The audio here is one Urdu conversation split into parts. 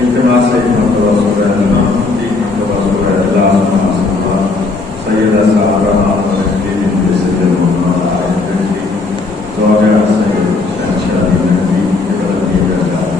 التماس ایک مرتبہ سورہ النام، ایک مرتبہ سورہ اخلاص، سیدہ صاحبہ کی دن سے محمد آئے کی زوجہ سید شہنشاہ نبی کے بدل دیے جاتا ہے.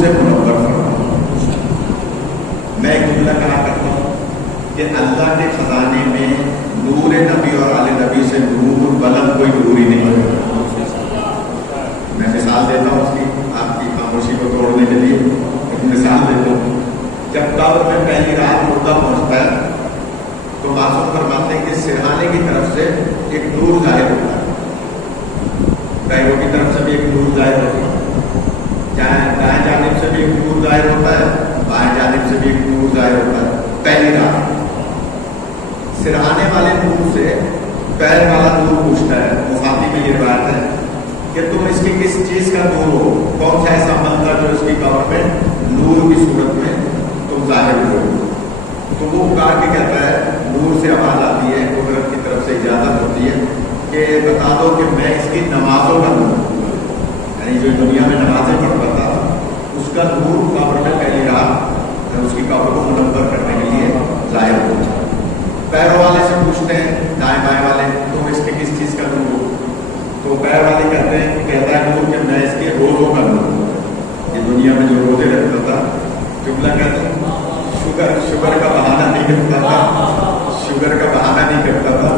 سے منور فرما۔ میں ایک جملہ کہا کرتا ہوں کہ اللہ کے خزانے میں نور نبی اور آل نبی سے نور بلند کوئی نور ہی نہیں ہے۔ میں مثال دیتا ہوں اس کی، آپ کی خاموشی کو توڑنے کے لیے ایک مثال دیتا ہوں۔ جب قبر میں پہلی رات مردہ پہنچتا ہے تو معصوم فرماتے ہیں کہ سرہانے کی طرف سے ایک نور ظاہر ہوتا ہے، پیروں کی طرف سے بھی ایک نور ظاہر ہوتا ہے، دائیں جانب سے بھی ایک نور ظاہر ہوتا ہے، بائیں جانب سے بھی ایک نور ظاہر ہوتا ہے۔ پہلی رات سرہانے والے نور سے پیر والا نور پوچھتا ہے، مفاتی میں یہ بات ہے کہ تم اس کی کس چیز کا نور ہو، کون سا ایسا بندہ جو اس کی قبر میں نور کی صورت میں تم ظاہر ہو؟ تو وہ پکار کے کہتا ہے، نور سے آواز آتی ہے، قدرت کی طرف سے اجازت ہوتی ہے کہ بتا دو کہ میں اس کی نمازوں کا نور، یعنی جو دنیا میں نمازیں پڑھتا تھا اس کا نور قبر میں پہلی رات اس کی قبر کو منور کرنے کے لیے ظاہر ہوتا ہے۔ پیروں والے سے پوچھتے ہیں، دائیں بائیں والے، تم اس کے کس چیز کا نور ہو؟ تو پیر والے کہتے ہیں، کہتا ہے نور کہ میں اس کے روزوں کا نور ہوں۔ یہ دنیا میں جو روزے رکھتا تھا، جملہ کہتے ہیں شوگر کا بہانہ نہیں کرتا تھا، شوگر کا بہانہ نہیں کرتا تھا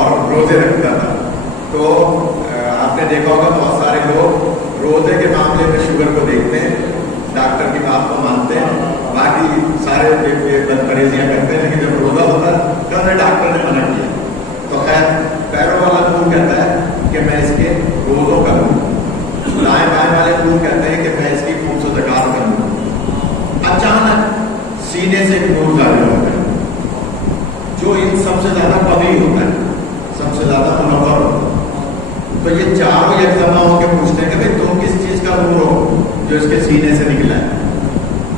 اور روزے رکھتا تھا۔ تو آپ نے دیکھا ہوگا بہت سارے لوگ روزے کے معاملے میں شوگر کو دیکھتے ہیں، ڈاکٹر کی بات کو مانتے ہیں، باقی سارے بد پرہیزیاں کرتے ہیں، لیکن جب روزہ ہوتا ہے تو ہمیں ڈاکٹر نے منع کیا۔ تو خیر پیروں والا نور کہتا ہے کہ میں اس کے روزوں کا نور، دائیں بائیں والے نور کہتے ہیں کہ میں اس کی خون سے زکات کا نور۔ اچانک سینے سے ایک نور ظاہر ہوتا ہے جو ان سب سے زیادہ قوی ہوتا ہے، سب سے زیادہ منور ہوتا ہے۔ تو یہ چاروں یکجمع ہو کے پوچھتے ہیں کہ بھائی تم کس چیز کا نور ہو جو اس کے سینے سے نکلا ہے؟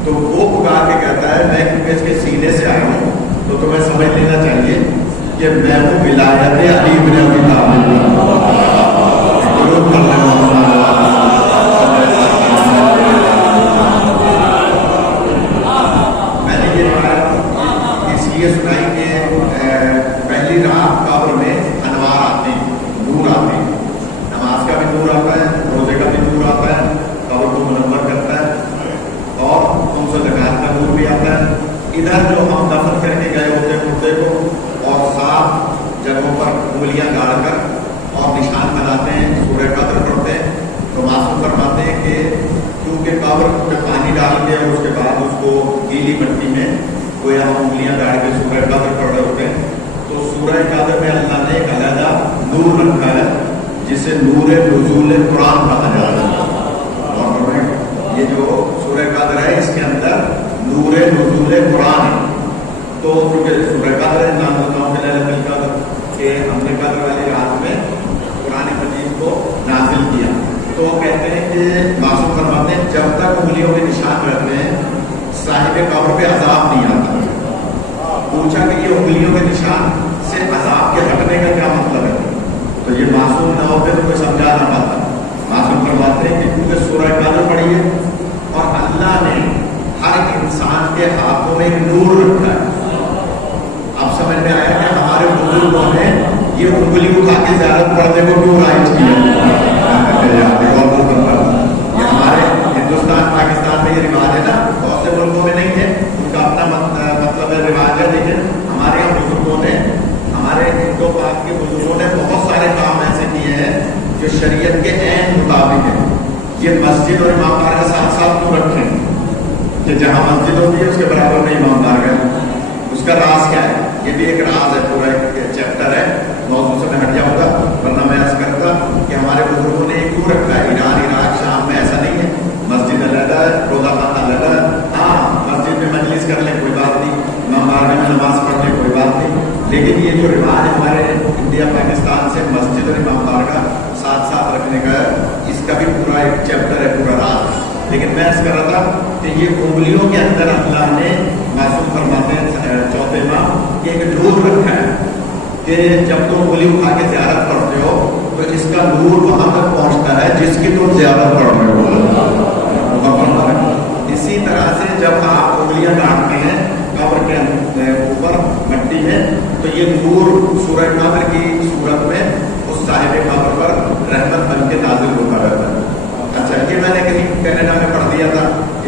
تو وہ پکار کے کہتا ہے، میں کیونکہ اس کے سینے سے آیا ہوں تو تمہیں سمجھ لینا چاہیے کہ میں ہوں ولایت علی بن ابی طالب۔ میں نے یہ بات اس لیے سنائی کہ پہلی رات قبر میں انوار آتے ہیں، نور آتے ہیں، نماز کا بھی نور آتا ہے، روزے کا بھی نور آتا ہے، قبر کو منور کرتا ہے، اور ان سے زکات کا نور بھی آتا ہے۔ ادھر جو ہم دفن کر کے گئے ہوتے ہیں مردے کو اور صاف جگہوں پر انگلیاں گاڑ کر اور نشان بناتے ہیں، سورہ قدر پڑھتے ہیں، تو معصوم فرماتے ہیں کہ کیونکہ قبر میں پانی ڈال کے اور اس کے بعد اس کو گیلی مٹی میں گویا ہم انگلیاں گاڑ کے سورہ قدر پڑھ رہے ہوتے ہیں، تو سورہ قدر میں اللہ نے ایک علیحدہ نور رکھا ہے جسے نور نزول قرآن کہا جاتا ہے۔ اور یہ جو سورہ قدر ہے اس کے اندر نور نزول قرآن ہے۔ تو سورہ قدر ہے، نام اللہ کے لیلۃ القدر، کہ ہم نے قدر والی رات میں قرآن مجید کو نازل کیا۔ تو کہتے ہیں کہ معصوم فرماتے ہیں جب تک انگلیوں کے نشان رہتے ہیں صاحب قبر پہ عذاب نہیں آتا۔ پوچھا کہ یہ انگلیوں کے نشان سے عذاب کے ہٹنے کا کیا مطلب ہے؟ تو یہ معصوم نہ ہوتے تو کوئی سمجھا نہ پاتا۔ معصوم فرماتے ہیں کہ کیونکہ سورہ قدر پڑھی ہے اور اللہ نے ہر انسان کے ہاتھوں میں ایک نور رکھا ہے۔ اب سمجھ میں آیا کہ ہمارے بزرگوں نے یہ انگلی اٹھا کے زیارت پڑھنے کو کیوں رائج کیا؟ یہ ہمارے ہندوستان پاکستان میں یہ رواج ہے نا، بہت سے ملکوں میں نہیں ہے، ان کا اپنا مطلب ہے، رواج ہے، لیکن ہمارے یہاں بزرگوں نے، ہمارے ہندو پاک کے بزرگوں نے بہت سارے کام ایسے کیے ہیں جو شریعت کے عین مطابق ہیں۔ یہ مسجد اور امام بار کا ساتھ ساتھ کیوں رکھیں کہ جہاں مسجد ہوتی ہے اس کے برابر میں امام بار کا؟ اس کا راز کیا ہے؟ یہ بھی ایک راز ہے، پورا ایک چیپٹر ہے، موضوع سے میں ہٹ جاؤں گا، ورنہ میں عرض کرتا کہ ہمارے بزرگوں نے یہ کیوں رکھا ہے۔ ایران، عراق، شام میں ایسا نہیں ہے، مسجد علیحدہ ہے، روزہ خانہ علیحدہ ہے، ہاں مسجد میں مجلس کر لیں کوئی بات نہیں، امام بارگاہ میں نماز پڑھ لیں کوئی بات نہیں، لیکن یہ جو رواج ہے ہمارے انڈیا پاکستان سے مسجد اور امام بارگاہ ساتھ ساتھ رکھنے کا ہے، اس کا بھی پورا ایک چیپٹر ہے، پورا راز ہے۔ لیکن میں عرض کر رہا تھا کہ یہ انگلیوں کے اندر اللہ نے معصوم فرماتے ہیں چوتھے ماہ کہ ایک نور رکھا ہے کہ جب تم انگلی اٹھا کے زیارت پڑھتے ہو تو اس کا نور وہاں تک پہنچتا ہے جس کی تم زیارت پڑھ رہے ہو۔ اسی طرح سے جب آپ انگلیاں کاٹتے ہیں قبر کے اوپر مٹی میں تو یہ نور سورہ قدر کی صورت میں اس صاحب قبر پر رحمت بن کے نازل ہوتا رہتا ہے۔ اچھا، یہ میں نے کہیں کینیڈا میں پڑھ دیا تھا کہ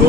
2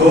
2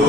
2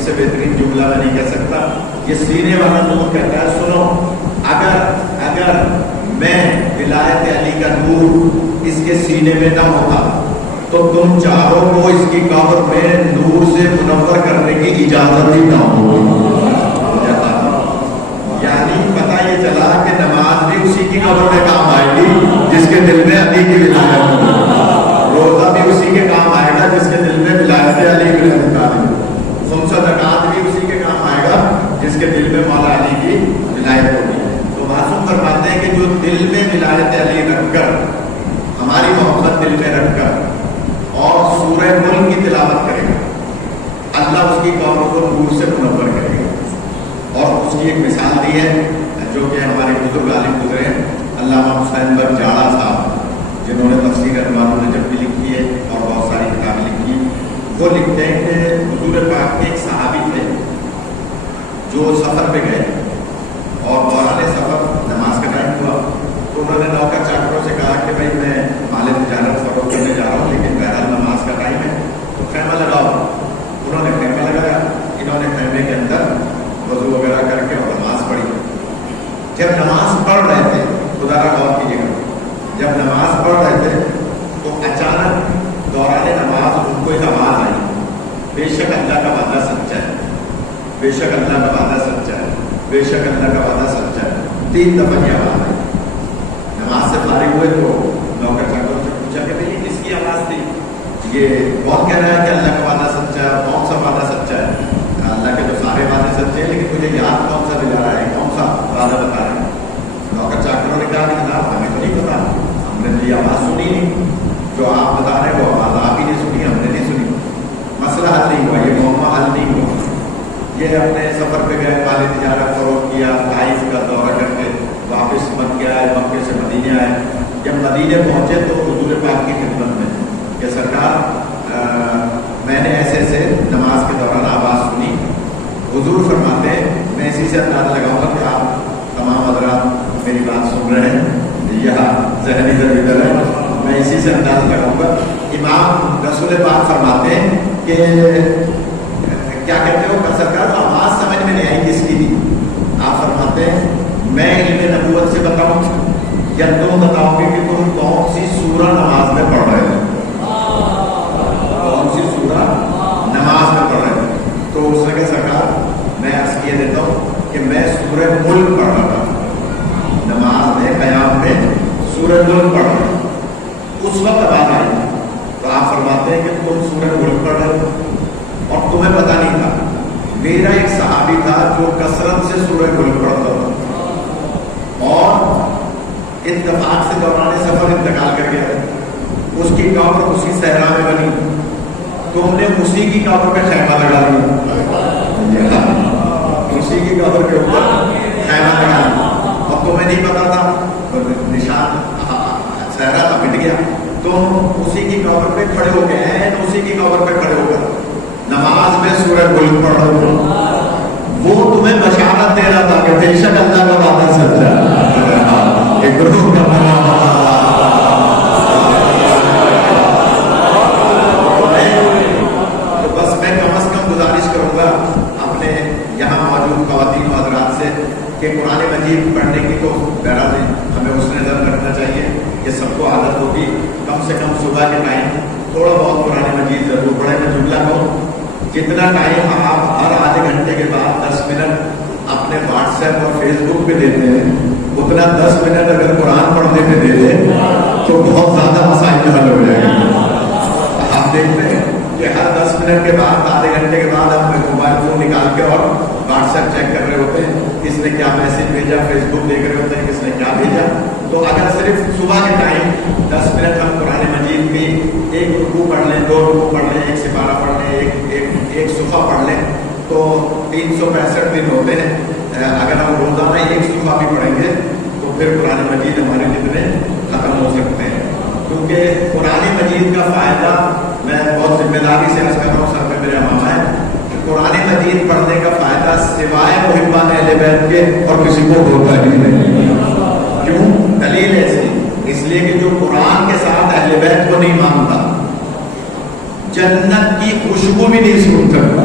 اس سے بہترین جملہ میں نہیں کہہ سکتا. یہ سینے والا نور کہتا ہے سنو اگر میں ولایت علی کا نور اس کے سینے میں نہ ہوتا تو تم چاروں کو اس کی قبر میں نور سے منور کرنے کی اجازت ہی نہ ہوگی. یعنی پتہ یہ چلا کہ نماز بھی اسی کی قبر میں کام آئے گی جس کے دل میں علی کی ولایت ہو. روزہ بھی اسی کے کام آئے گا جس کے دل میں ولایت علی کی ولایت ہو. خمسہ زکوٰۃ بھی اسی کے کام آئے گا جس کے دل میں مولا علی کی ولایت ہوگی. تو معصوم فرماتے ہیں کہ جو دل میں ولایت علی رکھ کر ہماری محبت دل میں رکھ کر اور سورہ ملک کی تلاوت کرے گا اللہ اس کی قبر کو نور سے منور کرے گا. اور اس کی ایک مثال دی ہے جو کہ ہمارے بزرگ عالم گزرے ہیں علامہ حسین بٹ جاڑا صاحب جنہوں نے تفسیر انوار النجم بھی لکھی ہے اور بہت ساری کتابیں لکھی ہیں. وہ لکھتے ہیں کہ حضور پاک کے ایک صحابی تھے جو سفر پہ گئے اور دوران سفر نماز کا ٹائم ہوا تو انہوں نے نوکر چاکروں سے کہا کہ بھائی میں مال تجارت فروخت کرنے جا رہا ہوں لیکن بہرحال نماز کا ٹائم ہے تو خیمہ لگاؤ. انہوں نے خیمہ لگایا. انہوں نے خیمے کے اندر وضو وغیرہ کر کے اور نماز پڑھی. جب نماز پڑھ رہے تھے خدا را غور کیجیے گا جب نماز پڑھ رہے تھے تو اچانک دوران نماز ان کو ایک آواز آئی بے شک اللہ کا وعدہ سچا ہے بے شک اللہ کا وعدہ سچا ہے بے شک اللہ کا وعدہ سچا ہے. 3 دفعہ کی آواز آئی. نماز سے فارغ ہوئے تو نوکر چاکروں سے پوچھا کہ بھائی کس کی آواز تھی. یہ کون کہہ رہا ہے کہ اللہ کا وعدہ سچا ہے. کون سا وعدہ سچا ہے. اللہ کے تو سارے وعدے سچے ہیں لیکن مجھے یاد کون سا دلا رہا ہے کون سا وعدہ بتا رہا ہے. نوکر چاکروں نے کہا کہ جناب ہمیں تو نہیں پتا ہم نے تو یہ آواز سنی نہیں جو آپ بتا رہے ہیں وہ آواز آپ ہی نے سنی ہم نے نہیں سنی. مسئلہ حل نہیں ہوا. یہ معاملہ حل نہیں ہوا. یہ اپنے سفر پہ گئے مال تجارت فروخت کیا طائف کا دورہ کر کے واپس مکے آئے مکے سے مدینے آئے. جب مدینے پہنچے تو حضور پاک کی خدمت میں کہ سرکار میں نے ایسے ایسے نماز کے دوران آواز سنی. حضور فرماتے ہیں میں اسی سے اندازہ لگاؤں گا کہ آپ تمام حضرات میری بات سن رہے ہیں یہاں ذہنی ادھر ہے میں اسی سے اندازہ لگاؤں گا. امام رسول پاک فرماتے ہیں کہ کیا کہتے ہو کہ سرکار آواز سمجھ میں نہیں آئی کس کی تھی. آپ فرماتے ہیں میں علم نبوت سے بتاؤں یا تم بتاؤ گے کہ تم کون سی سورہ نماز میں پڑھ رہے ہو کون سی سورہ نماز میں پڑھ رہے ہو. تو اس نے کہا سرکار میں عرض کیے دیتا ہوں کہ میں سورہ ملک پڑھ رہا تھا نماز میں قیام میں سورہ ملک پڑھ رہا تھا. اس وقت آواز آئی تو آپ فرماتے ہیں کہ تم سورہ ملک پڑھ رہے ہو اور تمہیں پتہ نہیں تھا. میرا ایک صحابی تھا جو کثرت سے سورہ ملک پڑھتا تھا اور اتفاق سے دوران سفر انتقال کر گیا. اس کی قبر اسی صحرا میں بنی. تم نے اسی کی قبر پہ خیمہ لگا دیا اسی کی قبر کے اوپر خیمہ لگا دیا اور تمہیں نہیں پتا تھا نشان صحرا تھا مٹ گیا. تم اسی کی قبر پہ کھڑے ہو گئے ہیں اسی کی قبر پہ کھڑے ہو کر نماز میں سورہ ملک پڑھ رہے ہو. وہ تمہیں بشارت دے رہا تھا کہ بے شک اللہ کا وعدہ سچا ہے. ایک گروہ کا کہ قرآن مجید پڑھنے کی تو بہرحال ہمیں اس نظر رکھنا چاہیے کہ سب کو عادت ہوگی کم سے کم صبح کے ٹائم تھوڑا بہت قرآن مجید ضرور پڑھیں. میں جملہ کہوں جتنا ٹائم آپ ہر آدھے گھنٹے کے بعد 10 منٹ اپنے واٹس ایپ اور فیس بک پہ دیتے ہیں اتنا 10 منٹ اگر قرآن پڑھنے پہ دے دیں تو بہت زیادہ مسائل حل ہو جائے گا. آپ دیکھتے ہیں کہ ہر 10 منٹ کے بعد آدھے گھنٹے کے بعد ہم موبائل فون نکال کے اور واٹس ایپ چیک کر رہے ہوتے ہیں کس نے کیا میسج بھیجا فیس بک دیکھ رہے ہوتے ہیں کس نے کیا بھیجا. تو اگر صرف صبح کے ٹائم 10 منٹ ہم قرآن مجید میں ایک رکوع پڑھ لیں 2 رکوع پڑھ لیں 1 سپارہ پڑھ لیں ایک صفحہ پڑھ لیں تو 365 دن ہوتے ہیں. اگر ہم روزانہ ایک صفحہ بھی پڑھیں گے تو پھر قرآن مجید ہمارے کتنے ختم ہو سکتے ہیں. کیونکہ قرآن مجید کا فائدہ میں بہت ذمہ داری سے عرض کر رہا ہوں سر پہ میرے ماما ہے قرآن مجید پڑھنے کا فائدہ سوائے محبان اہل بیت کے اور کسی کو ہوتا ہی نہیں. کیوں؟ دلیل ایسی اس لیے کہ جو قرآن کے ساتھ اہل بیت کو نہیں مانتا جنت کی خوشبو بھی نہیں سن سکتا.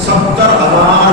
70,000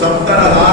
70,000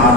8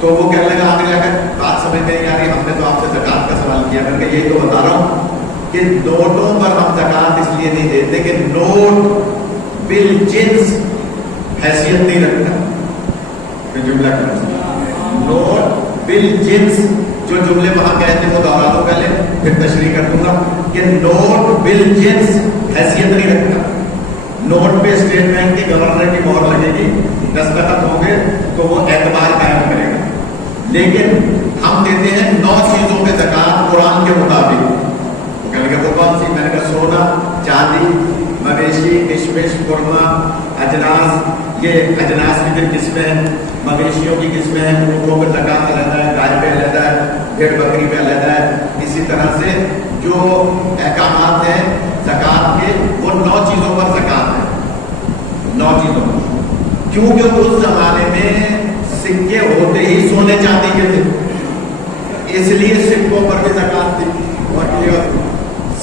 تو وہ کہنے لگا آگے جا کر بات سمجھ نہیں آ رہی, ہم نے تو آپ سے زکات کا سوال کیا. میں نے یہی تو بتا رہا ہوں کہ نوٹوں پر ہم زکات اس لیے نہیں دیتے کہ نوٹ بالجنس حیثیت نہیں رکھتا. جملہ نوٹ بالجنس, جو جملے وہاں کہتے ہیں وہ دوہرا دو پہلے پھر تشریح کر دوں گا کہ نوٹ بالجنس حیثیت نہیں رکھتا. نوٹ پہ اسٹیٹ بینک کے گورنر کی مہر لگے گی, دستخط ہوں گے تو وہ اعتبار قائم کرے گا. لیکن ہم دیتے ہیں 9 چیزوں پہ زکات قرآن کے مطابق. کہنے کہ وہ کون سی؟ میں نے کہا سونا, چاندی, مویشی, کشمش, خرما, اجناس. یہ اجناس کی پھر قسمیں ہیں, مویشیوں کی قسمیں ہیں. اونٹوں پہ زکات علیحدہ ہے, گائے پہ علیحدہ ہے, بھیڑ بکری پہ علیحدہ ہے. اسی طرح سے جو احکامات ہیں زکات کے وہ 9 چیزوں پر زکات ہے. 9 چیزوں پر, کیونکہ اس زمانے میں سکے ہوتے ہی سونے چاندی کے تھے, اس لیے سکوں پر بھی زکات تھی. اور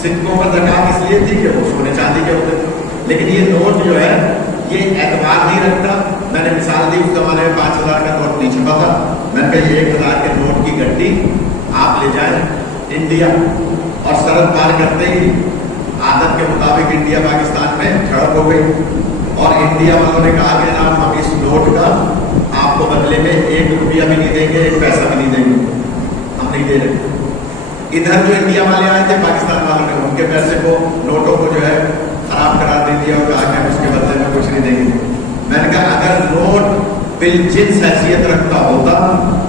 سکوں پر زکات اس لیے تھی کہ وہ سونے چاندی کے ہوتے تھے. لیکن یہ نوٹ جو ہے یہ اعتبار نہیں رکھتا. میں نے مثال دی, اس زمانے میں 5000 کا نوٹ نہیں چھپا تھا. میں نے کہا یہ 1000 کے نوٹ کی گڈی آپ لے جائیں انڈیا, اور سرحد پار کرتے ہی عادت کے مطابق انڈیا پاکستان میں جھڑپ ہو گئی, اور انڈیا والوں نے کہا کہ جناب ہم اس نوٹ کا آپ کو بدلے میں 1 روپیہ بھی نہیں دیں گے, 1 پیسہ بھی نہیں دیں گے, ہم نہیں دے رہے. ادھر جو انڈیا والے آئے تھے پاکستان والوں نے ان کے پیسے کو, نوٹوں کو جو ہے خراب قرار دے دیا اور کہا کہ ہم اس کے بدلے میں کچھ نہیں دیں گے. میں نے کہا اگر نوٹ بالجنس حیثیت رکھتا ہوتا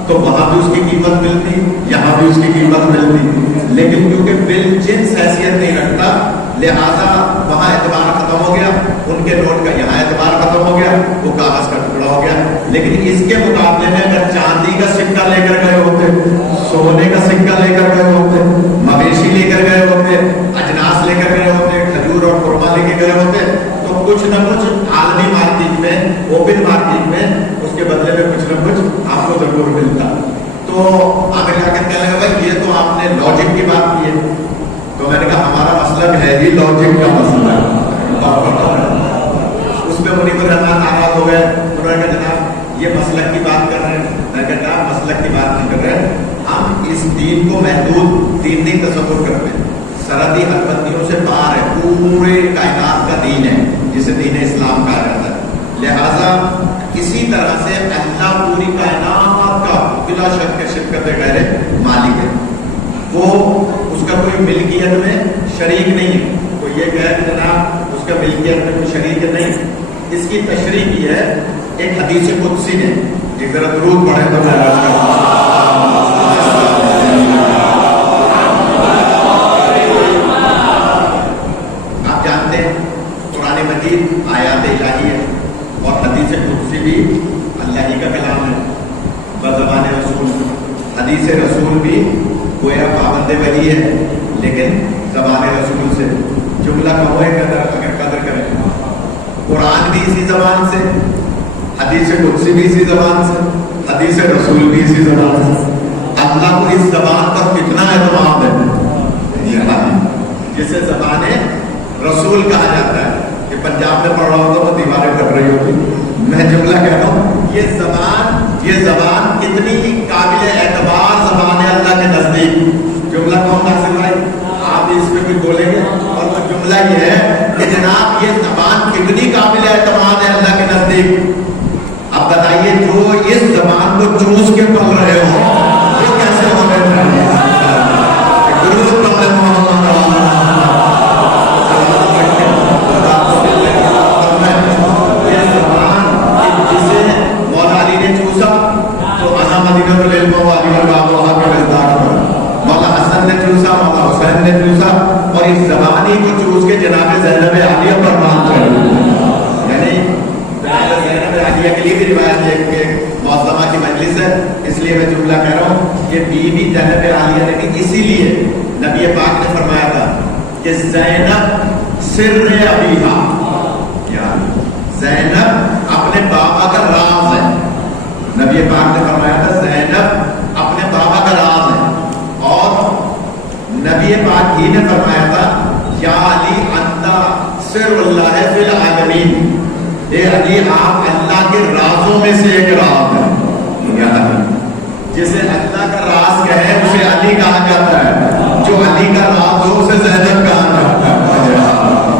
تو وہاں بھی اس کی قیمت ملتی, یہاں بھی اس کی قیمت ملتی. لیکن کیونکہ بالجنس حیثیت نہیں رکھتا لہذا وہاں اعتبار ختم ہو گیا, ان کے نوٹ کا یہاں اعتبار ختم ہو گیا, وہ کاغذ کا ٹکڑا ہو گیا. لیکن اس کے مقابلے میں اگر چاندی کا سکہ لے کر گئے ہوتے, سونے کا سکہ لے کر گئے ہوتے, مویشی لے کر گئے ہوتے, اجناس لے کر گئے ہوتے, کھجور اور خرما لے کے گئے ہوتے, تو کچھ نہ کچھ عالمی مارکیٹ میں, اوپن مارکیٹ میں اس کے بدلے میں کچھ نہ کچھ آپ کو ضرور ملتا. تو آگے جا کے کہنے لگا بھائی یہ تو آپ نے لاجک کی بات کی ہے. تو میں نے کہا ہمارا مسلک ہے ہی لاجک کا مسئلہ. اس میں منیب الرحمان ناراض ہو گئے, انہوں نے کہا جناب یہ مسلک کی بات کر رہے ہیں. میں نے کہا مسلک کی بات نہیں کر رہے, ہم اس دین کو محدود دین نہیں تصور کرتے, سرحدی حد بندیوں سے باہر ہے, پورے کائنات کا دین ہے جسے دین اسلام کہا جاتا ہے. لہذا اسی طرح سے اللہ پوری کائنات کا بلا شک شرکت غیر مالک ہے. وہ اس کا کوئی ملکیت میں شریک نہیں ہے. تو یہ کہہ کہ جناب اس کا ملکیت میں کوئی شریک نہیں, اس کی تشریح کی ہے ایک حدیث قدسی نے. ایک ذرا درود پڑھیں تو میں عرض کرتا ہوں. آپ جانتے ہیں قرآن مجید آیات الہی ہے اور حدیث قدسی بھی اللہ ہی کا کلام ہے بزبان رسول. حدیث رسول بھی گویا پابند وحی ہے لیکن زبان رسول سے. جملہ کہو اگر قدر کریں, قرآن بھی اسی زبان سے, حدیث قدسی بھی اسی زبان سے, حدیث رسول بھی اسی زبان سے. اللہ کو اس زبان پر کتنا اعتماد ہے, جسے زبان رسول کہا جاتا ہے. کہ پنجاب میں پڑھ رہا ہوتا تو دیواریں پھٹ رہی ہوتی. میں جملہ کہتا ہوں یہ زبان کتنی قابل اعتبار زبان ہے اللہ کے نزدیک. جملہ کون ناصر بھائی آپ اس پہ بھی بولیں گے, اور وہ جملہ یہ ہے کہ جناب یہ زبان کتنی قابل اعتماد ہے اللہ کے نزدیک. اب بتائیے جو اس زبان کو چوس کے پڑھ رہے ہو وہ کیسے ہونے چاہیے. مولا حسن نے چوسا, مولا حسین نے چوسا, اور اس زبانی کو چوس کے جناب زینب عالیہ پر مان کر, یعنی جناب زینب عالیہ کے لیے بھی روایت ہے کہ معظمہ کی مجلس ہے, اس لیے میں جملہ کہہ رہا ہوں کہ بی بی زینب عالیہ نے بھی اسی لیے نبی پاک نے فرمایا تھا کہ زینب سر ابیہا, یعنی زینب اپنے بابا کا راز ہے. نبی پاک نے فرمایا تھا زینب اپنے بابا کا راز ہے. اور نبی پاک ہی نے فرمایا تھا یا علی انت سر اللہ فی العالمین, اے علی آپ اللہ کے رازوں میں سے ایک راز ہے. علی کہا جاتا ہے، جو علی کا راز ہو اسے زینب کہا جاتا ہے.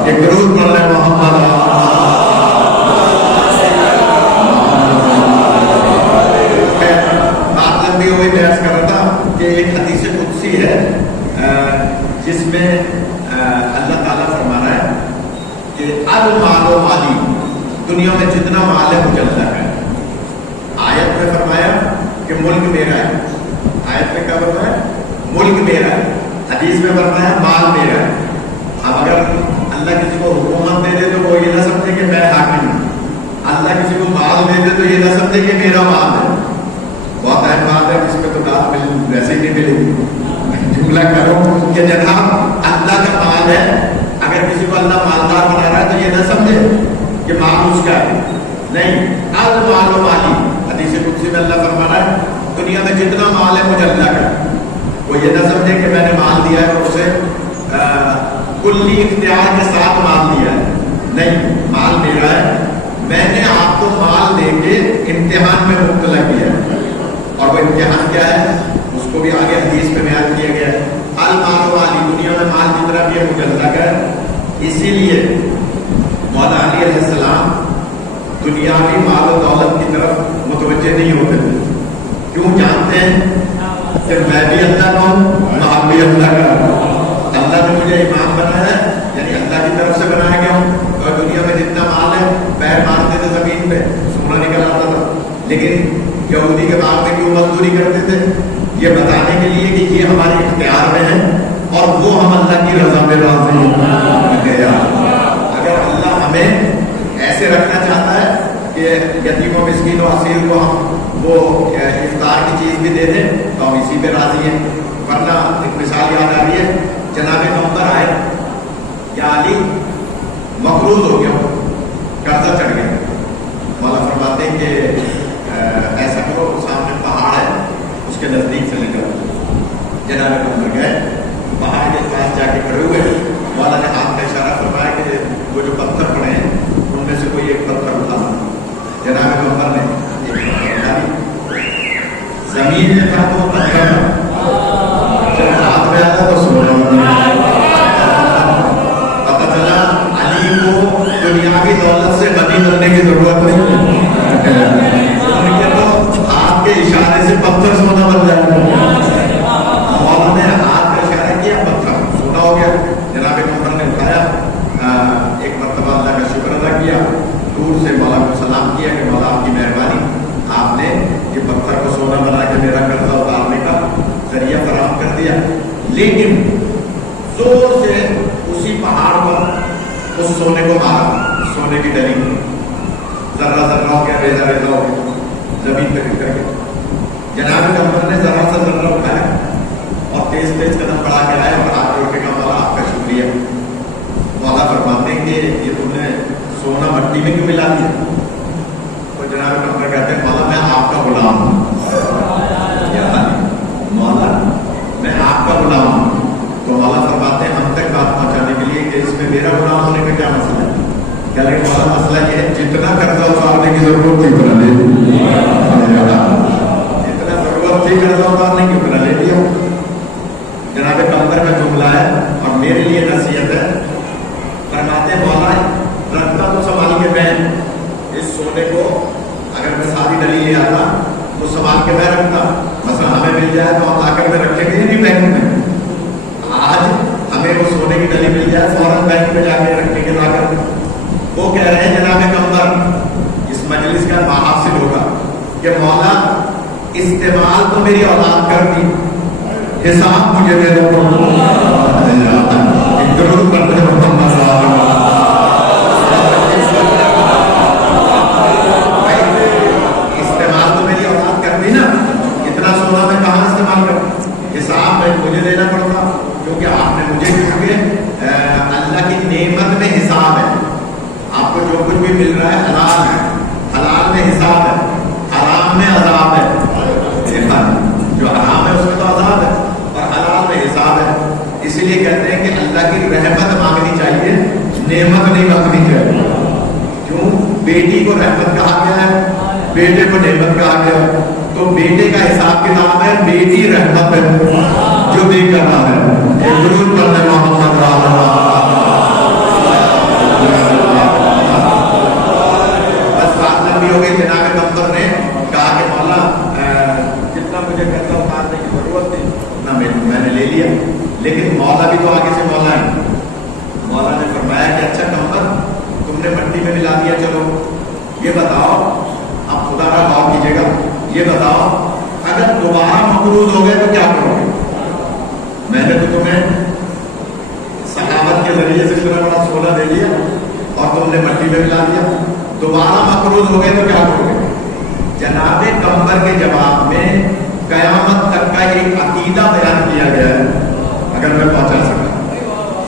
ایک درود پڑھ رہے محمد. بات لمبی ہوئی، میں عرض کر رہا تھا کہ ایک حدیث قدسی ہے جس میں اللہ تعالیٰ فرما رہا ہے کہ المال و مالی، دنیا میں جتنا مال ہے مجھے اللہ کا ہے. آیت میں فرمایا کہ ملک میرا ہے، آیت میں کیا فرمایا؟ ملک میرا ہے. حدیث میں فرمایا مال میرا ہے. اب اگر اللہ کسی کو حکومت دے دے تو وہ یہ نہ سمجھے کہ میں حاکم ہوں، اللہ کسی کو مال دے دے تو یہ نہ سمجھے کہ میرا مال ہے. بہت اہم بات ہے، جس پہ تو بات ویسے ہی نہیں ملے گی. جملہ کرو کہ جناب اللہ کا مال ہے، اگر کسی کو اللہ مالدار بنا رہا ہے تو یہ نہ سمجھے کہ مال اس کا ہے. نہیں، المال و مالی، حدیث قدسی میں اللہ فرما رہا ہے دنیا میں جتنا مال ہے مجھے اللہ کا ہے. وہ یہ نہ سمجھے کہ میں نے مال دیا ہے اور اسے کلی اختیار کے ساتھ مال دیا ہے. نہیں، مال میرا ہے، میں نے آپ کو مال دے کے امتحان میں مبتلا کیا ہے. اور وہ امتحان کیا ہے اس کو بھی آگے حدیث میں بیان کیا گیا ہے. المال والی، دنیا میں مال جتنا بھی ہے مجھے اللہ کا ہے. اسی لیے مولا علی علیہ السلام دنیاوی مال و دولت کی طرف متوجہ نہیں ہوتے تھے. کیوں؟ جانتے ہیں کہ میں بھی اللہ کا ہوں، آپ بھی اللہ کا ہوں. اللہ نے مجھے امام بنایا ہے، یعنی اللہ کی طرف سے بنایا گیا ہوں. اور دنیا میں جتنا مال ہے پیر مارتے تھے زمین پہ سونا نکل آتا تھا. لیکن یہودی کے بعد میں کیوں مزدوری کرتے تھے؟ یہ بتانے کے لیے کہ یہ ہمارے اختیار میں ہے اور وہ ہم اللہ کی رضا میں راضی ہیں. اگر اللہ ہمیں ایسے رکھنا چاہتا ہے کہ یتیم و مسکین و اسیر کو ہم وہ افطار کی چیز بھی دے دیں تو ہم اسی پہ راضی ہیں. ورنہ ایک مثال یاد آ رہی ہے، جناب پیغمبر آئے، یا علی مقروض ہو گیا، قرضہ چڑھ گیا. مولا فرماتے ہیں کہ ایسا کرو، سامنے پہاڑ ہے اس کے نزدیک سے نکل. جناب پیغمبر گئے، پہاڑ کے پاس جا کے کھڑے ہوئے. مولا نے ہاتھ کا اشارہ فرمایا کہ وہ جو پتھر پڑے ہیں ان میں سے کوئی ایک پتھر اٹھا. جناب پیغمبر نے ایک پتھر اٹھا لی، زمین میں تھا تو پتھر جب ہاتھ میں آتا تو سونا. پتہ چلا علی کو دنیاوی دولت سے غنی بننے کی ضرورت نہیں، آپ کے اشارے سے پتھر سونا بن جائے گا. مولا نے ہاتھ کا اشارہ کیا، پتھر سونا ہو گیا. جناب پیغمبر نے اٹھایا، ایک مرتبہ اللہ کا شکر ادا کیا، دور سے مولا کو سلام کیا کہ مولا آپ کی مہربانی، آپ نے یہ پتھر کو سونا بنا کے میرا قرضہ اتارنے کا ذریعہ فراہم کر دیا. لیکن زور سے اسی پہاڑ پر اس سونے کو مارا، سونے کی ڈلی ذرہ ذرہ ہو گیا، ریزہ ریزہ ہو گیا، زمین پہ گر گیا. جناب پیغمبر نے ذرا سا ذرہ اٹھایا اور تیز تیز قدم بڑھا کے آئے اور ہاتھ جوڑ کے کہا مولا آپ کا شکریہ. مولا فرماتے ہیں کہ یہ تم نے سونا مٹی میں کیوں ملا دیا؟ تو جناب پیغمبر کہتے ہیں مولا میں آپ کا غلام ہوں. مولا میں آپ کا غلام ہوں. تو مولا فرماتے ہیں ہم تک بات پہنچانے کے لیے کہ اس میں میرا غلام ہونے کا کیا مسئلہ ہے؟ کیا لگے مولا مسئلہ یہ ہے جتنا قرضہ اتارنے کی ضرورت تھی اتنا لے لیا، جتنا ضرورت تھی قرضہ اتارنے کی اتنا لے لیا. جناب پیغمبر کا جملہ ہے اور میرے لیے نصیحت ہے. فرماتے مولا رکھتا تو سنبھال کے میں اس سونے کو، اگر میں ساری ڈلی لے آتا تو سنبھال کے میں رکھتا. مثلا ہمیں مل جائے تو ہم آ کر میں رکھیں گے نہیں بینک میں. آج ہمیں وہ سونے کی ڈلی مل جائے فوراً بینک میں جا کے رکھیں گے لا کر. وہ کہہ رہے ہیں جناب پیغمبر اس مجلس کا حاصل ہوگا کہ مولا استعمال تو میری اولاد کرتی، حساب مجھے دے دو. ضرور کرتے استعمال تو میری اولاد کرتی نا، اتنا سونا میں کہاں استعمال کرتا؟ حساب میں مجھے دینا پڑتا، کیونکہ آپ نے مجھے کیونکہ اللہ کی نعمت میں حساب ہے. آپ کو جو کچھ بھی مل رہا ہے حلال ہے، حلال میں حساب ہے، حرام میں عذاب ہے. جو حرام ہے اس میں تو عذاب ہے اور حلال میں حساب ہے. اسی لیے کہتے ہیں کہ اللہ کی رحمت مانگنی چاہیے، نعمت نہیں مانگنی چاہیے. کیوں؟ بیٹی کو رحمت کہا گیا ہے، بیٹے کو نعمت کہا گیا ہے. تو بیٹے کا حساب کتاب ہے، بیٹی رحمت ہے. نہیں کر رہا ہے، یہ ضرور پڑھنے محمد بس بات لمبی ہو گئی. جناب قمر نے کہا کہ مولا جتنا مجھے قرضہ اتارنے کی ضرورت تھی اتنا میں نے لے لیا، لیکن مولا بھی تو آگے سے مولا ہے. مولا نے فرمایا کہ اچھا قمر تم نے مٹی میں ملا دیا، چلو یہ بتاؤ، اب خدا کا غور کیجیے گا، یہ بتاؤ اگر دوبارہ مقروض ہو گئے تو کیا کرو گے؟ میں نے تو تمہیں صحابت کے ذریعے سے اتنا بڑا سونا دے دیا اور تم نے مٹی میں ملا دیا، دوبارہ مقروض ہو گئے تو کیا کرو گے؟ جناب قمر کے جواب میں قیامت تک کا ایک عقیدہ بیان کیا گیا ہے، اگر میں پہنچا سکا.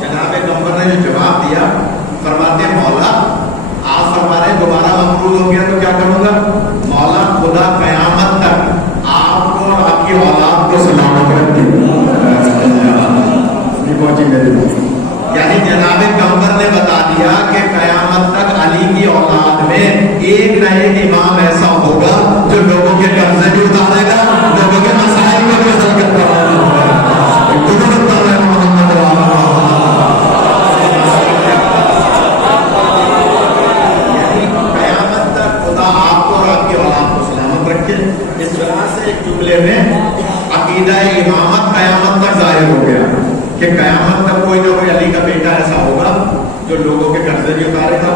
جناب قمر نے جو جواب دیا، فرماتے مولا آپ فرما رہے دوبارہ مقروض ہو گیا تو کیا کروں گا؟ مولا خدا قیامت تک آپ کو اور آپ کی اولاد کو سلامت رکھے. یعنی جناب قمر نے بتا دیا کہ قیامت تک علی کی اولاد میں ایک نہ ایک امام ایسا ہوگا جو لوگوں کے قرضے بھی اتارے گا، لوگوں کے مسائل کو بھی حل کرتا ہوگا. قیامت تک خدا آپ کو اور آپ کی اولاد کو سلامت رکھے. اس طرح سے ایک جملے میں عقیدہ امامت قیامت تک ظاہر ہو گیا کہ قیامت تک کوئی نہ کوئی علی کا بیٹا ایسا ہوگا جو لوگوں کے قرضے بھی اتارے گا.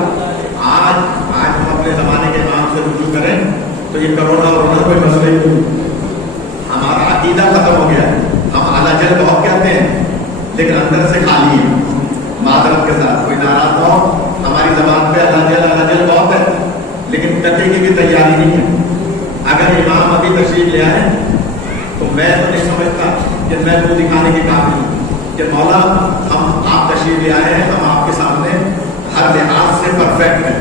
آج ہم اپنے زمانے کے امام سے رجوع کریں تو یہ کرونا ورونا کوئی مسئلہ ہی نہیں. ہمارا عقیدہ ختم ہو گیا. ہم اعلیٰ جل بہت کہتے ہیں لیکن اندر سے خالی ہے. معذرت کے ساتھ کوئی ناراض نہ ہو، ہماری زبان پہ اعلیٰ جل بہت ہے لیکن کٹے کی بھی تیاری نہیں ہے. اگر امام ابھی تشریف لے آئے تو میں تو نہیں سمجھتا کہ میں وہ دکھانے کے قابل ہوں کہ مولا ہم آپ تشریف لے آئے ہیں، ہم آپ کے سامنے ہر لحاظ سے پرفیکٹ ہیں،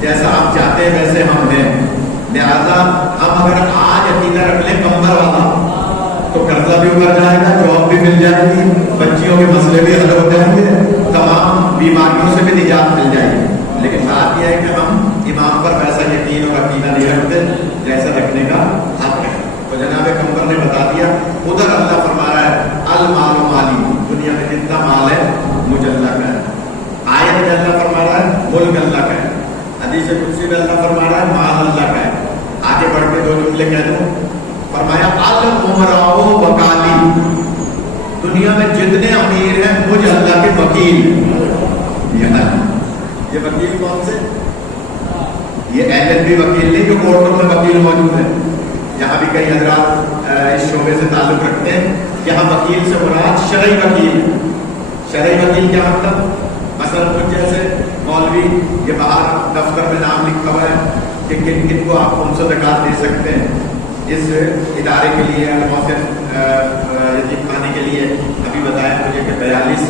جیسا آپ چاہتے ہیں ویسے ہم ہیں. لہذا ہم اگر آج عقیدہ رکھ لیں قمر والا تو قرضہ بھی اتر جائے گا، جاب بھی مل جائے گی، بچیوں کے مسئلے بھی حل ہو جائیں گے، تمام بیماریوں سے بھی نجات مل جائے گی. لیکن بات یہ ہے کہ ہم امام پر ویسا یقین اور عقیدہ نہیں رکھتے جیسا رکھنے کا حق ہے. تو جناب قمر نے بتا دیا. ادھر اللہ فرما رہا ہے المال مالی، دنیا میں جتنا مال ہے مجھ اللہ کا ہے. آیت میں اللہ فرما رہا ہے ملک اللہ کا ہے. حدیث قدسی میں اللہ فرما رہا ہے مال اللہ کا ہے. آگے بڑھ کے 2 جملے کہہ دوں. فرمایا الامراء وکالی، دنیا میں جتنے امیر ہیں مجھ اللہ کے وکیل. یہ وکیل کون سے؟ یہ LLB وکیل نہیں جو کورٹوں میں وکیل موجود ہیں. یہاں بھی کئی حضرات اس شعبے سے تعلق رکھتے ہیں. یہاں وکیل سے مراد شرعی وکیل. شرعی وکیل کیا مطلب؟ مثلا کچھ جیسے مولوی یہ باہر دفتر میں نام لکھا ہوا ہے کہ کن کن کو آپ خمس و زکوٰۃ دے سکتے ہیں اس ادارے کے لیے، یتیم خانے کے لیے. ابھی بتایا مجھے کہ 42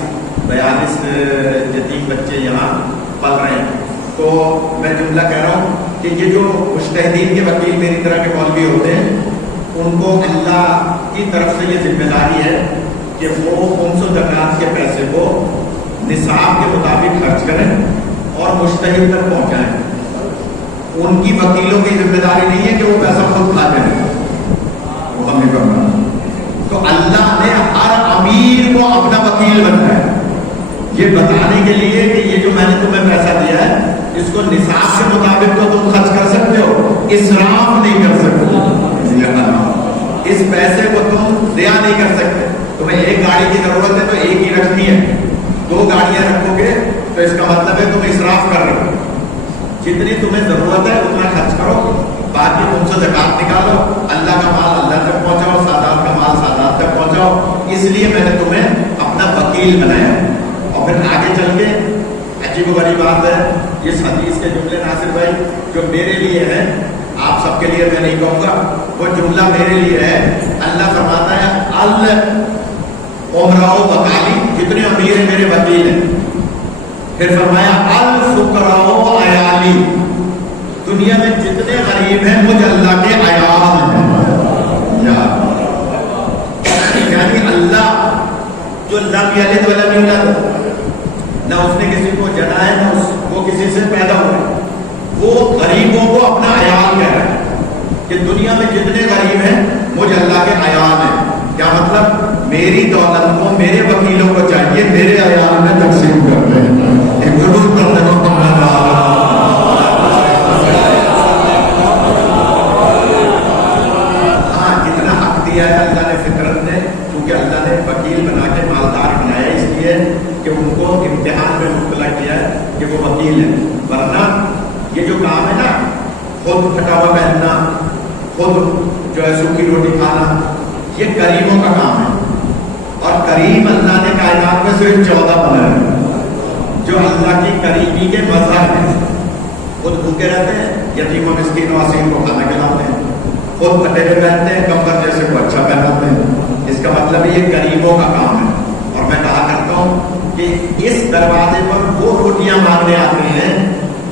یتیم بچے یہاں پل رہے ہیں. تو میں جملہ کہہ رہا ہوں کہ یہ جو مجتہدین کے وکیل میری طرح کے مولوی ہوتے ہیں ان کو اللہ کی طرف سے یہ ذمہ داری ہے کہ وہ خمس و زکوٰۃ کے پیسے کو نصاب کے مطابق خرچ کریں اور مجتہد تک پہنچائیں. ان کی وکیلوں کی ذمہ داری نہیں ہے کہ وہ پیسہ خود کھاتے ہیں، وہ ہم نہیں کرنا. تو اللہ نے ہر امیر کو اپنا وکیل بنایا یہ بتانے کے لیے کہ یہ جو میں نے تمہیں پیسہ دیا ہے اس کو نصاب کے مطابق تو تم خرچ کر سکتے ہو، اسراف نہیں کر سکتے. اس پیسے کو تم ضیاء نہیں کر سکتے. تمہیں ایک گاڑی کی ضرورت ہے تو ایک ہی رکھنی ہے. 2 گاڑیاں رکھو گے تو اس کا مطلب ہے تم اسراف کر رہے ہو. جتنی تمہیں ضرورت ہے اتنا خرچ کرو، باقی تم سے زکوٰۃ نکالو، اللہ کا مال اللہ تک پہنچاؤ، سادات کا مال سادات تک پہنچاؤ. اس لیے میں نے تمہیں اپنا وکیل بنایا. اور پھر آگے چل کے عجیب و غریب بات ہے اس حدیث کے جملے ناصر بھائی جو میرے لیے ہے، آپ سب کے لیے میں نہیں کہوں گا، وہ جملہ میرے لیے ہے. اللہ فرماتا ہے الامراء وکالی، جتنے امیر ہیں میرے وکیل ہیں. پھر فرمایا الفقراء عیالی، دنیا میں جتنے غریب ہیں مجھ اللہ کے عیال ہیں. یعنی اللہ جو لم یلد ولم یولد، نہ اس نے کسی کو جنا ہے نہ وہ کسی سے پیدا ہوئے، وہ غریبوں کو اپنا عیال کہہ رہا ہے کہ دنیا میں جتنے غریب ہیں مجھ اللہ کے عیال ہیں. کیا مطلب؟ میری دولت کو میرے وکیلوں کو چاہیے میرے عیال میں تقسیم کر دیں. ایک ضرور کر دیں. ہاں جتنا حق دیا ہے اللہ نے فطرت نے، کیونکہ اللہ نے وکیل بنا کے مالدار بنایا اس لیے کہ ان کو امتحان میں مبتلا کیا ہے کہ وہ وکیل ہے. ورنہ یہ جو کام ہے نا، خود پھٹا ہوا پہننا، خود جو ہے سوکھی روٹی کھانا، یہ کریموں کا کام ہے. اور کریم اللہ نے کائنات میں صرف 14 بنائے ہیں جو اللہ کی کریمی کے مظہر ہیں. خود بھوکے رہتے ہیں، یتیم و مسکین و اسیر کو کھانا کھلاتے ہیں، خود پھٹے ہوئے پہنتے ہیں، کمبر جیسے کو اچھا پہناتے ہیں. اس کا مطلب یہ کریموں کا کام ہے. اور میں کہا کرتا ہوں کہ اس دروازے پر وہ روٹیاں مانگنے آتے ہیں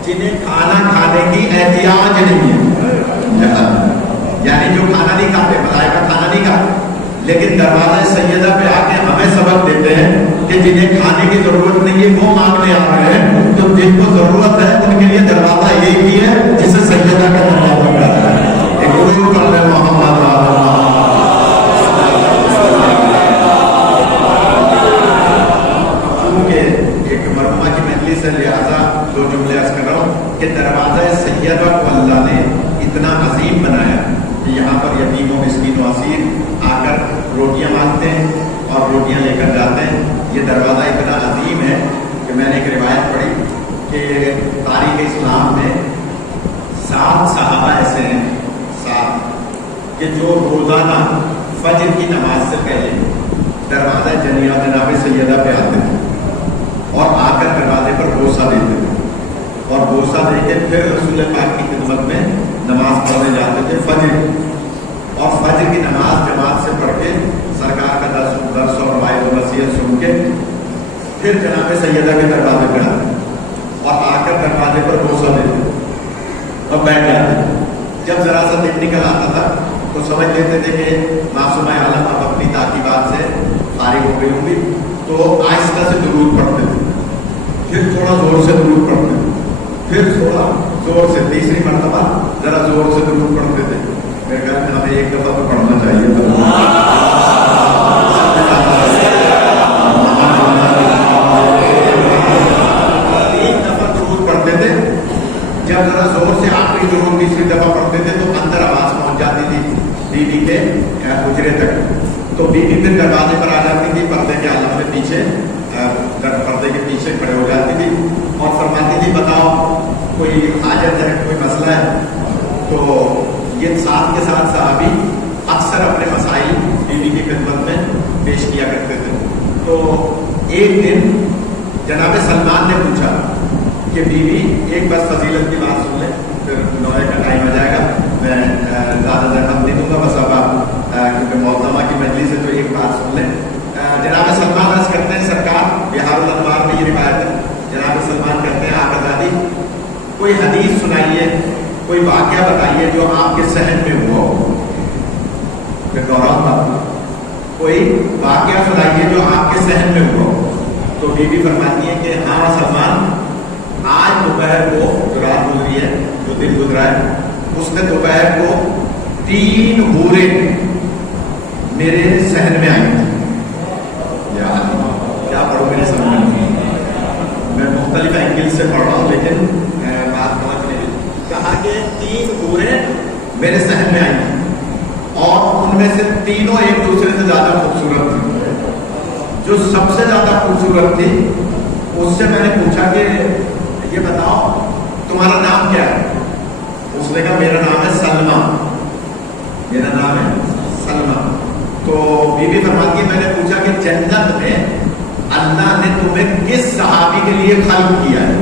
جنہیں کھانا کھانے کی احتیاج نہیں ہے، یعنی جو کھانا نہیں کھاتے، ملائکہ کھانا نہیں کھاتے، لیکن دروازہ سیدہ پہ آ کے ہمیں سبق دیتے ہیں کہ جنہیں کھانے کی ضرورت نہیں ہے وہ مانگنے آ رہے ہیں. تو جن کو ضرورت ہے ان کے لیے دروازہ ایک ہی ہے جسے سیدہ کا دروازہ کہا ہے. ایک ضرور کر لیں محمد ایک مرحومہ کی مجلس سے لہٰذا دو جملے عرض کر رہا ہوں کہ دروازہ سیدہ کو اللہ نے اتنا عظیم بنایا کہ یہاں پر یتیم و مسکین و اسیر آ کر روٹیاں مانگتے ہیں اور روٹیاں لے کر جاتے ہیں. یہ دروازہ اتنا عظیم ہے کہ میں نے ایک روایت پڑھی کہ تاریخ اسلام میں 7 صحابہ ایسے ہیں، 7 کہ جو روزانہ فجر کی نماز سے پہلے دروازہ جنیہ جناب سیدہ پہ آتے ہیں اور آ کر دروازے پر بوسہ دیتے تھے اور بوسہ دے کے پھر رسول پاک کی خدمت میں نماز پڑھنے جاتے تھے فجر. اور فجر کی نماز جماعت سے پڑھ کے سرکار کا درس اور روایت و نصیحت سن کے پھر جناب سیدہ کے دروازے پہ آتے اور آ کر دروازے پر بوسہ دیتے اور بیٹھ جاتے. جب ذرا سا دن نکل آتا تھا تو سمجھ لیتے تھے کہ معصومہ عالم اب اپنی تعقیبات سے فارغ ہو گئی ہوں گی، تو آہستہ سے درود پڑھتے تھے، پھر تھوڑا زور سے درود پڑھتے تھے، پھر تھوڑا زور سے، تیسری مرتبہ ذرا زور سے درود پڑھتے تھے. میرے خیال میں ہمیں ایک دفعہ تو پڑھنا چاہیے تھا. جب ذرا زور سے آخری درود تیسری دفعہ پڑھتے تھے تو اندر آواز پہنچ جاتی تھی بیوی کے حجرے تک. تو بیوی پھر دروازے پر آ جاتی تھی، پردے کے عالم میں پیچھے، پردے کے پیچھے کھڑے ہو جاتی تھی اور فرماتی تھی بتاؤ کوئی حاجت ہے، کوئی مسئلہ ہے. تو یہ ساتھ کے ساتھ صحابی اکثر اپنے مسائل بیوی کی خدمت میں پیش کیا کرتے تھے. تو ایک دن جناب سلمان نے پوچھا کہ بیوی، ایک بس فضیلت کی بات سن لیں پھر نوئے کا ٹائم آ جائے گا، میں زیادہ زحمت نہیں دوں گا، بس اب کیونکہ محترمہ کی مجلس ہے تو ایک بات سن لیں. جناب سلمان عرض کرتے ہیں، سرکار بہار الانوار میں یہ روایت ہے، جناب سلمان کہتے ہیں آپ آزادی کوئی حدیث سنائیے، کوئی واقعہ بتائیے جو آپ کے ذہن میں ہوا ہو. پھر دوران تھا، کوئی واقعہ سنائیے جو آپ کے ذہن میں ہوا ہو. تو بیوی فرماتی ہے کہ ہاں سلمان، آج دوپہر کو جو رات گزری ہے، جو دن گزرا ہے، اس نے دوپہر کو 3 حوریں میرے ذہن میں آئی تھی. کیا پڑھو میرے سمجھ میں مختلف اینگل سے پڑھ رہا ہوں لیکن بات سمجھ میں کہا کہ 3 حوریں میرے ذہن میں آئی تھی اور ان میں سے تینوں ایک دوسرے سے زیادہ خوبصورت تھی. جو سب سے زیادہ خوبصورت تھی اس سے میں نے پوچھا کہ یہ بتاؤ تمہارا نام کیا ہے؟ اس نے کہا میرا نام ہے سلمہ، میرا نام ہے سلمہ. تو بیوی فرماتی ہے میں نے پوچھا کہ جنت میں اللہ نے تمہیں کس صحابی کے لیے خلق کیا ہے؟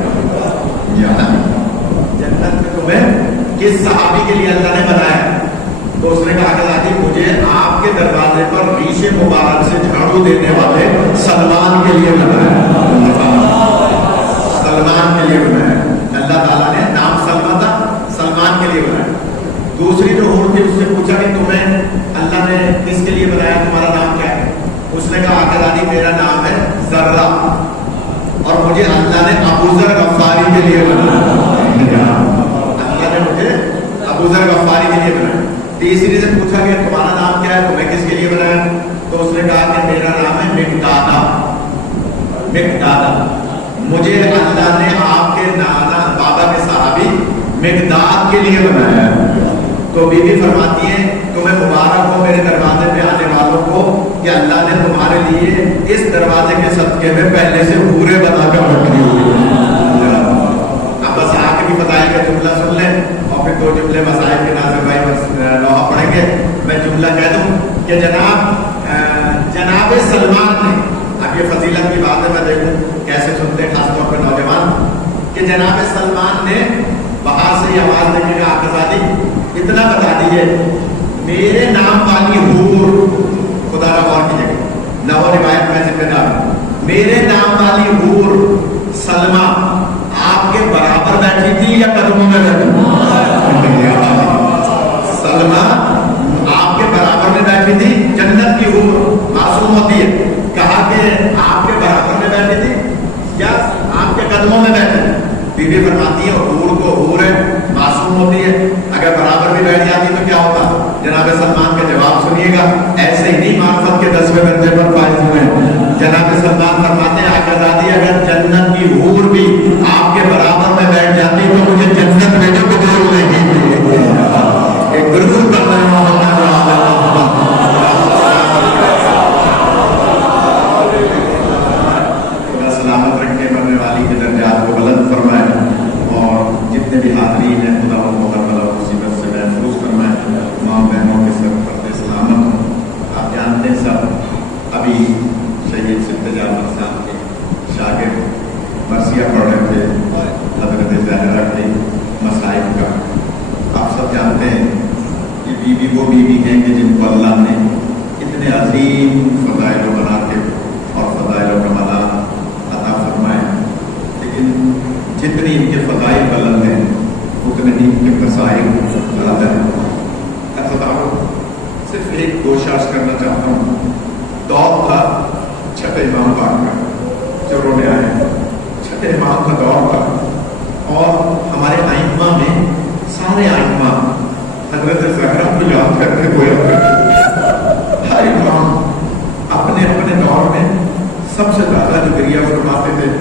جنت میں تمہیں کس صحابی کے لیے اللہ نے بنایا؟ تو اس نے کہا کہ مجھے آپ کے دروازے پر ریش مبارک سے جھاڑو دینے والے سلمان کے لیے بنایا. سلمان کے لیے بنایا. اللہ تعالیٰ نے نام سلمہ تھا، سلمان کے لیے بنایا. دوسری جو ہور تھی اس سے پوچھا کہ تمہیں اللہ نے کس کے لیے بنایا، تمہارا نام کیا ہے؟ اس نے کہا آقا میرا نام ہے ذرہ اور مجھے اللہ نے ابو ذر غفاری کے لیے بنایا. اللہ نے مجھے ابو ذر غفاری کے لیے بنایا. تیسری سے پوچھا کہ تمہارا نام کیا ہے تمہیں کس کے لیے بنایا؟ تو اس نے کہا کہ میرا نام ہے مقدادہ، مقدادہ، مجھے اللہ نے آپ کے نانا بابا کے صحابی مقداد کے لیے بنایا ہے۔ تو بی بی فرماتی ہے تمہیں مبارک ہو میرے دروازے پہ آنے والوں کو کہ اللہ نے تمہارے لیے اس دروازے کے صدقے میں پہلے سے حوریں بنا کر رکھی ہوئی ہے۔ اب بس آخری فضائل کا جملہ سن لیں اور پھر 2 جملے مسائل کے ناظر بھائی لوحہ پڑھیں گے۔ میں جملہ کہہ دوں کہ جناب سلمان نے، اب یہ فضیلت کی بات ہے، میں دیکھوں کیسے سنتے ہیں خاص طور پر نوجوان، کہ جناب سلمان نے باہر سے یہ آواز دیکھے گا آقازادی اتنا بتا دیجئے میرے نام والی حور، خدا را غور کیجیے گا، نو روایت میں ذمہ دار ہوں، میرے نام والی حور سلمہ آپ کے برابر بیٹھی تھی یا قدموں میں بیٹھی تھی؟ سلمہ آپ کے برابر میں بیٹھی تھی، جنت کی حور معصوم ہوتی ہے، کہا کہ آپ کے برابر میں بیٹھی تھی یا آپ کے قدموں میں بیٹھی تھی؟ بی بی فرماتی ہے حور کو حور ہے، معصوم ہوتی ہے، اگر برابر بھی بیٹھ جاتی تو کیا ہوتا؟ جناب سلمان کا جواب سنیے گا، ایسے ہی نہیں معرفت کے 10ویں درجے پر فائز ہوئے۔ جناب سلمان فرماتے ہیں آقازادی اگر جنت کی حور بھی آپ کے برابر میں بیٹھ جاتی تو مجھے جنت میں جو قبول نہیں تھی۔ ایک گرگل کرنا ہے سلامت رکھے، مرنے والی کے درجات کو بلند فرمائے اور جتنے بھی حاضرین ہیں خدا ان کو ہر بلا مصیبت سے محفوظ فرمائے، ماں بہنوں کے سر پر سلامت ہوں۔ آپ جانتے ہیں سب ابھی شہید صفت جعفر صاحب کے شاگرد مرثیہ پڑھ رہے تھے حضرت زہرا کے مصائب کا۔ آپ سب جانتے ہیں کہ بی بی وہ بیوی ہیں کہ جن کو اللہ نے اتنے عظیم فضائل و مناقب اور فضائل و کمالات عطا فرمائے، لیکن جتنی ان کے فضائل بلند ہیں اتنے ہی ان کے مسائل بلند ہیں۔ صرف ایک گوشہ عرض کرنا چاہتا ہوں، دور تھا چھٹے امام پاک کا جو رونے آئے، چھٹے امام کا دور تھا اور ہمارے ائمہ میں سارے ائمہ حضرت زہرا کو یاد کرتے ہوئے ہر امام اپنے اپنے دور میں سب سے زیادہ جو گریہ فرماتے تھے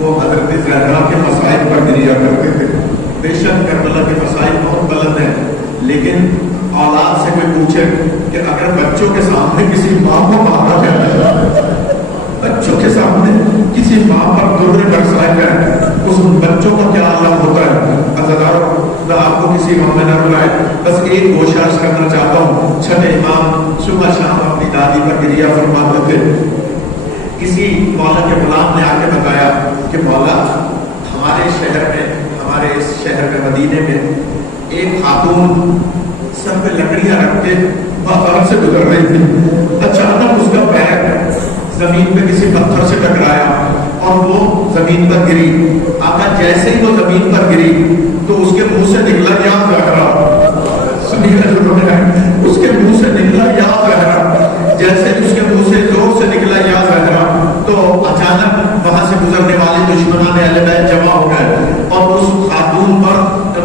وہ حضرت زہرا کے مسائل پر گریہ کرتے تھے۔ بے شک کربلا کے مسائل بہت بلند ہیں، لیکن اولاد سے کوئی پوچھے کہ اگر بچوں کے سامنے کسی ماں کو مارا جائے، بچوں کے سامنے کسی ماں پر درے برسائے جائے، اس بچوں کا کیا عالم ہوتا ہے؟ آپ کو کسی غم میں نہ رلائے۔ بس ایک گوشہ عرض کرنا چاہتا ہوں، چھٹے امام صبح شام اپنی دادی پر گریہ فرماتے تھے۔ کسی مولا کے غلام نے آ کے بتایا کہ مولا ہمارے شہر میں، ہمارے اس شہر میں مدینے میں ایک خاتون سر پہ لکڑیاں رکھ کے باہر سے گزر رہی تھی، اچانک اس کا پیر زمین پہ کسی پتھر سے ٹکرایا اور وہ زمین پر گری۔ آقا جیسے ہی وہ زمین پر گری تو اس کے منہ سے نکلا یا زہرا، اس کے منہ سے نکلا یا زہرا، جیسے اس کے منہ سے زور سے نکلا یا زہرا تو اچانک وہاں سے گزرنے والے دشمنان اہل بیت جمع ہو گئے اور اس خاتون پر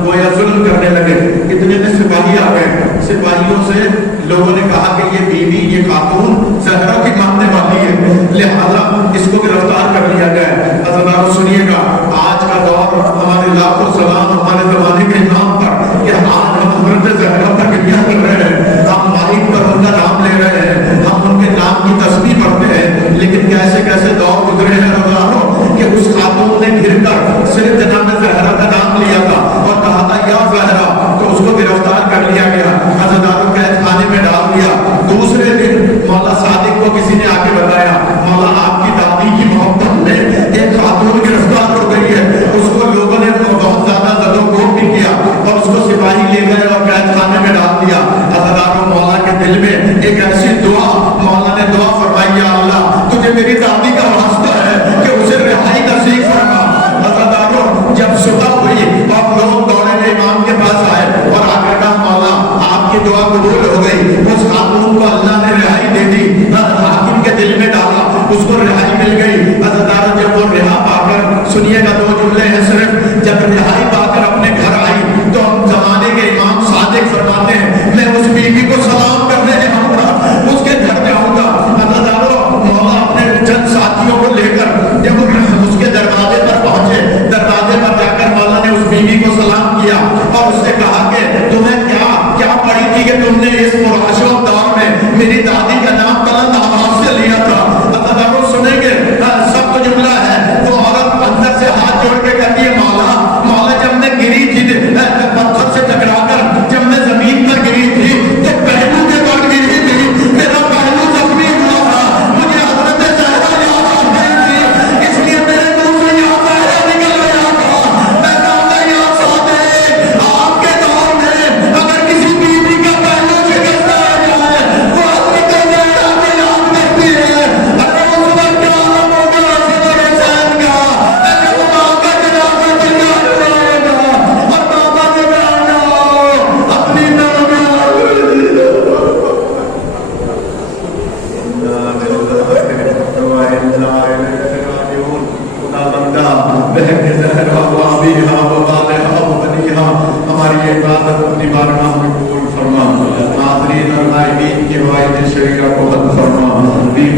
گویا ظلم کرنے لگے۔ اتنے میں سپاہی آ گئے، سپاہیوں سے لوگوں نے کہا کہ یہ بیوی، یہ خاتون زہرا کی ماننے والی ہے، لہذا اس کو گرفتار کر لیا گیا۔ حضرات سنیے گا، آج کا دور ہمارے لاکھوں سلام ہمارے زمانے کے نام پر کہ آج ہم حضرت زہرا پر گریہ کر رہے ہیں، ہم مالک پر ان کا نام لے رہے ہیں، ہم ان کے نام کی تسبیح پڑھتے ہیں، لیکن کیسے کیسے دور گزرے ہیں روزانوں کہ اس خاتون نے گھر کر صرف جناب زہرا کا نام لیا تھا اور کہا تھا یا زہرا، تو اس کو گرفتار کر لیا گیا، حضرات قید خانے میں ڈال دیا۔ دوسرے دن مولا صادق کو کسی نے آ کے بتایا مولا آپ کی دادی کی محبت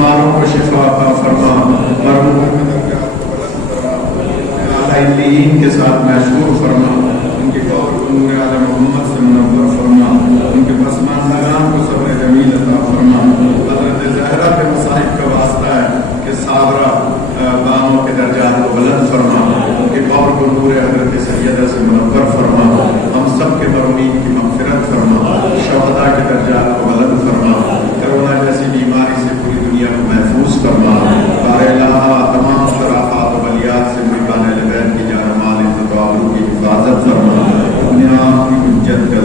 بیماروں کو شفا عطا فرما، مرحوموں کے درجات کو بلند فرما، اعلیٰ علیین کے ساتھ محشور فرما، ان کی قبر کو نور آل محمد سے منور فرما، ان کے پسماندگان کو صبر جمیل عطا فرما۔ حضرت زہرا کے مصائب کا واسطہ ہے کہ صابرہ بانوں کے درجات کو بلند فرما، ان کی قبر کو نور حضرت سیدہ سے منور فرما، ہم سب کے مرحومین کی مغفرت فرما، شہداء کے درجات کو بلند فرما، کرونا جیسی بیماری سے پوری دنیا کو محفوظ فرما، بار الہ تمام شرافات و بلیات سے محبان اہل بیت کی جان و مال عزت و آبرو کی حفاظت فرما، اپنے آپ کی حجت کر